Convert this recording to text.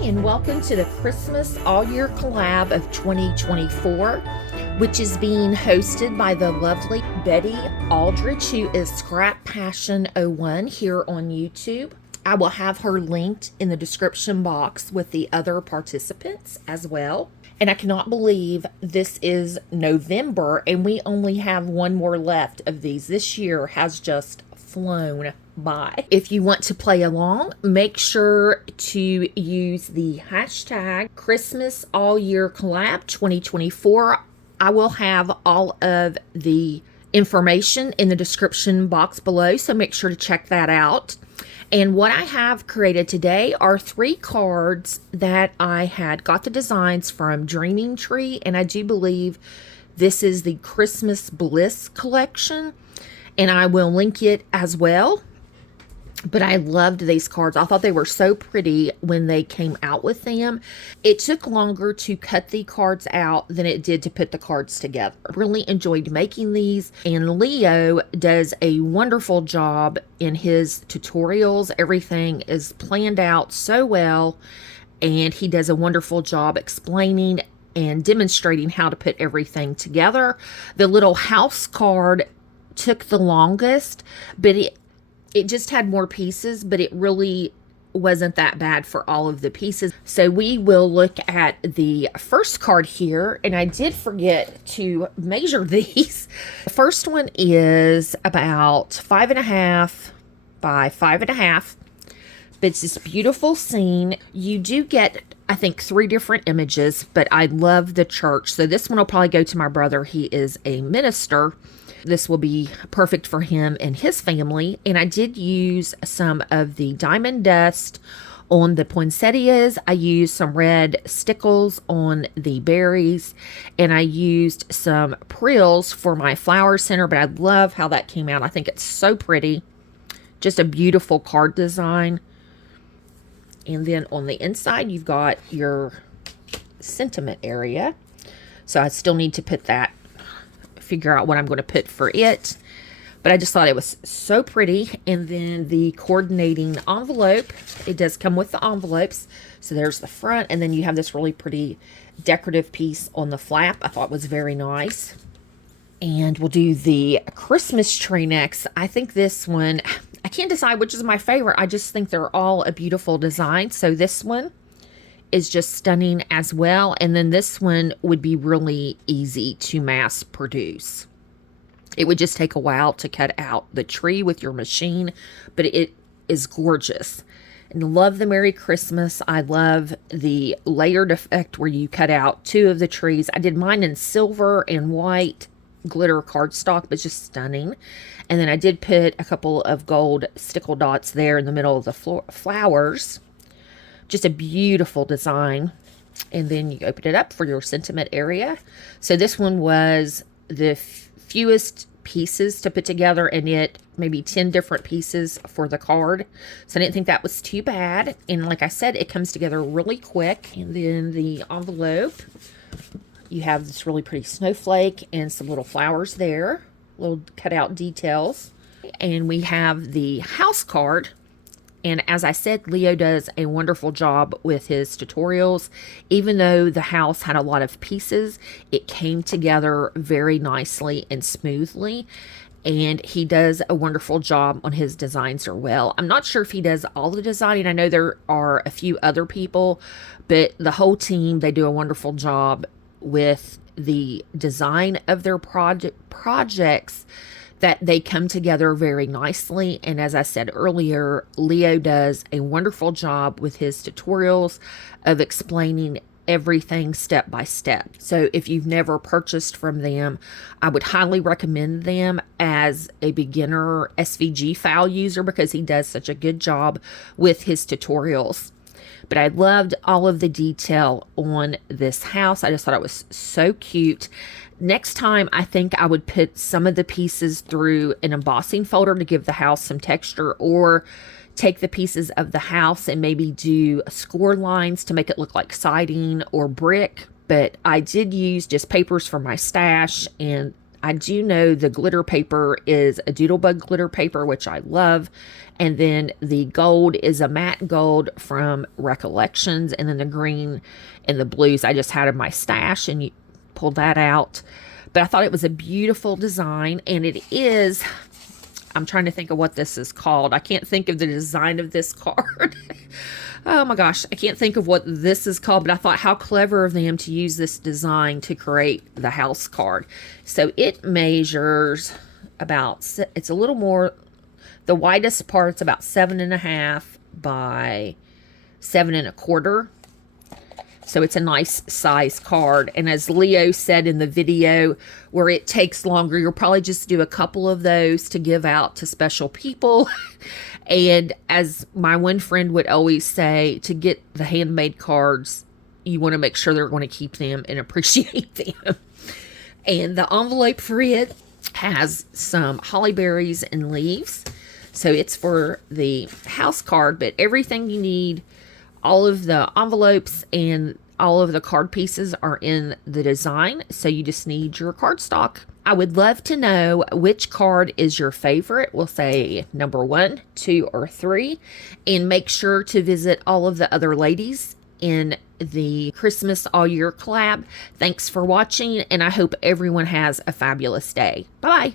And welcome to the Christmas All Year Collab of 2024, which is being hosted by the lovely Betty Aldrich, who is Scrap Passion 01 here on YouTube. I will have her linked in the description box with the other participants as well. And I cannot believe this is November and we only have one more left of these. This year has just flown by. If you want to play along, make sure to use the hashtag Christmas All Year Collab 2024. I will have all of the information in the description box below, so make sure to check that out. And what I have created today are 3 cards that I had got the designs from Dreaming Tree, and I do believe this is the Christmas Bliss collection, and I will link it as well. But I loved these cards. I thought they were so pretty when they came out with them. It took longer to cut the cards out than it did to put the cards together. I really enjoyed making these. And Leo does a wonderful job in his tutorials. Everything is planned out so well. And he does a wonderful job explaining and demonstrating how to put everything together. The little house card took the longest, but it just had more pieces, but it really wasn't that bad for all of the pieces. So we will look at the first card here, and I did forget to measure these. The first one is about 5.5 by 5.5, but it's this beautiful scene. You do get, I think, 3 different images, but I love the church. So this one will probably go to my brother. He is a minister. This will be perfect for him and his family. And I did use some of the diamond dust on the poinsettias. I used some red stickles on the berries. And I used some prills for my flower center. But I love how that came out. I think it's so pretty. Just a beautiful card design. And then on the inside, you've got your sentiment area. So I still need to put that, figure out what I'm going to put for it, but I just thought it was so pretty. And then the coordinating envelope, it does come with the envelopes. So there's the front, and then you have this really pretty decorative piece on the flap. I thought was very nice. And we'll do the Christmas tree next. I think this one, I can't decide which is my favorite. I just think they're all a beautiful design. So this one is just stunning as well. And then this one would be really easy to mass produce. It would just take a while to cut out the tree with your machine, but it is gorgeous. And love the Merry Christmas. I love the layered effect where you cut out 2 of the trees. I did mine in silver and white glitter cardstock, but it's just stunning. And then I did put a couple of gold stickle dots there in the middle of the flowers. Just a beautiful design. And then you open it up for your sentiment area. So this one was the fewest pieces to put together, and it maybe 10 different pieces for the card. So I didn't think that was too bad. And like I said, it comes together really quick. And then the envelope, you have this really pretty snowflake and some little flowers there, little cutout details. And we have the house card. And as I said, Leo does a wonderful job with his tutorials. Even though the house had a lot of pieces, it came together very nicely and smoothly. And he does a wonderful job on his designs as well. I'm not sure if he does all the designing. I know there are a few other people, but the whole team, they do a wonderful job with the design of their projects, that they come together very nicely. And as I said earlier, Leo does a wonderful job with his tutorials of explaining everything step by step. So if you've never purchased from them, I would highly recommend them as a beginner SVG file user, because he does such a good job with his tutorials. But I loved all of the detail on this house. I just thought it was so cute. Next time, I think I would put some of the pieces through an embossing folder to give the house some texture, or take the pieces of the house and maybe do score lines to make it look like siding or brick. But I did use just papers from my stash, and I do know the glitter paper is a Doodlebug glitter paper, which I love. And then the gold is a matte gold from Recollections. And then the green and the blues I just had in my stash, and you pulled that out. But I thought it was a beautiful design, and it is, I'm trying to think of what this is called. I can't think of the design of this card. Oh my gosh, I can't think of what this is called, but I thought how clever of them to use this design to create the house card. So it measures about, it's a little more, the widest part's about 7.5 by 7.25. So it's a nice size card. And as Leo said in the video, where it takes longer, you'll probably just do a couple of those to give out to special people. And as my one friend would always say, to get the handmade cards, you want to make sure they're going to keep them and appreciate them. And the envelope for it has some holly berries and leaves. So it's for the house card, but everything you need, all of the envelopes and all of the card pieces are in the design. So you just need your cardstock. I would love to know which card is your favorite. We'll say number 1, 2, or 3. And make sure to visit all of the other ladies in the Christmas All Year collab. Thanks for watching, and I hope everyone has a fabulous day. Bye-bye.